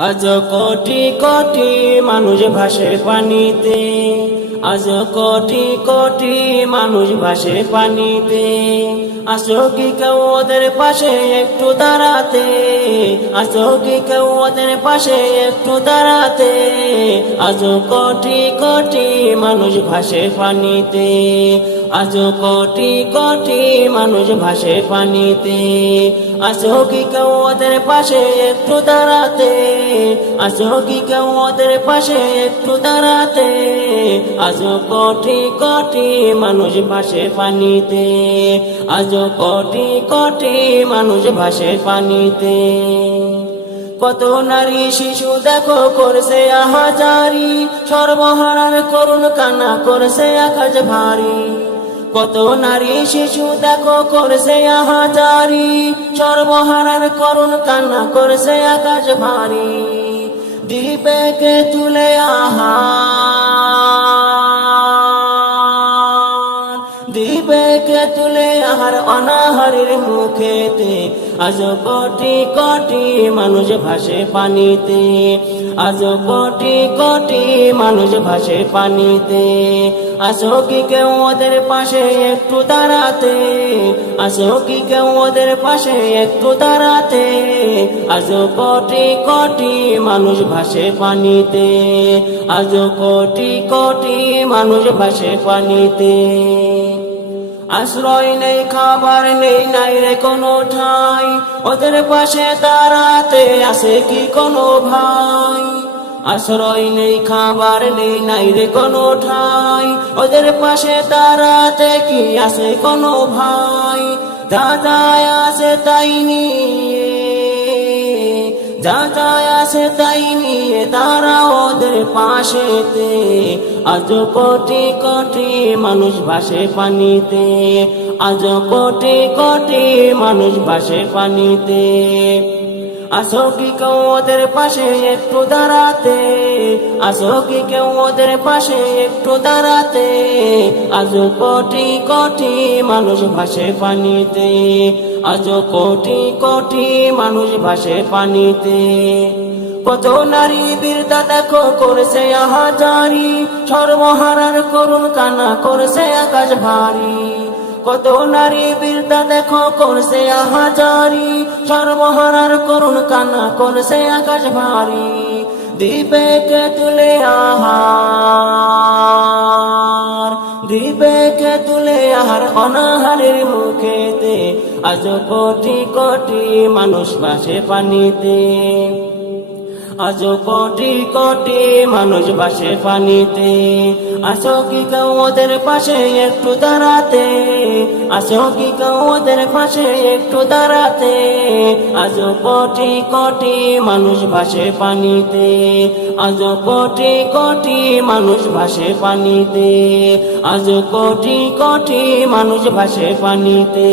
আজ কোটি কোটি মানুষ ভাসে পানিতে, আজ কোটি কোটি মানুষ ভাসে পানিতে। আসো কি কেউ ওদের পাশে একটু দাঁড়াতে, আসো কি কেউ ওদের পাশে একটু দাঁড়াতে। আজ কোটি কোটি মানুষ ভাসে পানিতে, আজ কোটি কোটি মানুষ ভাসে পানিতে। আসো কি কেউ ওদের পাশে একটু দাঁড়াতে, আসো কি কেউ ওদের পাশে একটু দাঁড়াতে। আজ কোটি কোটি মানুষ ভাসে পানিতে, আজ কোটি কোটি মানুষ ভাসে পানিতে। কত নারী শিশু দেখো করছে আহাজারি, সর্বহারার করুণ কান্না করছে আকাশ ভারী। কত নারী শিশু দেখো করছে আহাজারি, সর্বহারার করুণ কান্না করছে আকাশ ভারী। দ্বীপেকে তুলে দ্বীপেকে তুলে আহার অনাহারের মুখেতে। আজ কোটি কোটি মানুষ ভাসে পানিতে, আজ কোটি কোটি মানুষ ভাসে পানিতে। আসো কি কেউ ওদের পাশে একটু দাঁড়াতে, আসো কি কেউ ওদের পাশে একটু দাঁড়াতে। আজ কোটি কোটি মানুষ ভাসে পানিতে, আজ কোটি কোটি মানুষ ভাসে পানিতে। আশ্রয় নেই, খাবার নেই, নাই রে কোনো ঠাই, ওদের পাশে দাঁড়াতে আসে কি কোনো ভাই। আশ্রয় নেই, খাবার নেই, নাই রে কোনো ঠাই, ওদের পাশে দাঁড়াতে কি আসে কোনো ভাই। যা যায় আসে তাই নিয়ে, যা যায় আসে তাই নিয়ে তারা ওদের পাশেতে। আজ কোটি কোটি মানুষ ভাসে পানিতে, আজ কোটি কোটি মানুষ ভাসে পানিতে। আসো কি কেউ ওদের পাশে একটু দাঁড়াতে, আসো কি কেউ ওদের পাশে একটু দাঁড়াতে। আজ কোটি কোটি মানুষ ভাসে পানিতে, আজ কোটি কোটি মানুষ ভাসে পানিতে। কত নারী বীরতা দেখো করছে আহাজারি, সর্বহারার করুণ কান্না করছে আকাশ ভারী। কত নারী বীরতা দেখো করছে আহাজারি, সর্বহারার করুণ কান্না করছে আকাশ ভারী। দ্বীপেকে তুলে দ্বীপেকে তুলে আহার অনাহারের মুখেতে। আজ কোটি কোটি মানুষ ভাসে পানিতে, আজ কোটি কোটি মানুষ ভাসে পানিতে। আসো কি কেউ ওদের পাশে একটু দাঁড়াতে, আসো কি কেউ ওদের পাশে একটু দাঁড়াতে। আজ কোটি কোটি মানুষ ভাসে পানিতে, আজ কোটি কোটি মানুষ ভাসে পানিতে, আজ কোটি কোটি মানুষ ভাসে পানিতে।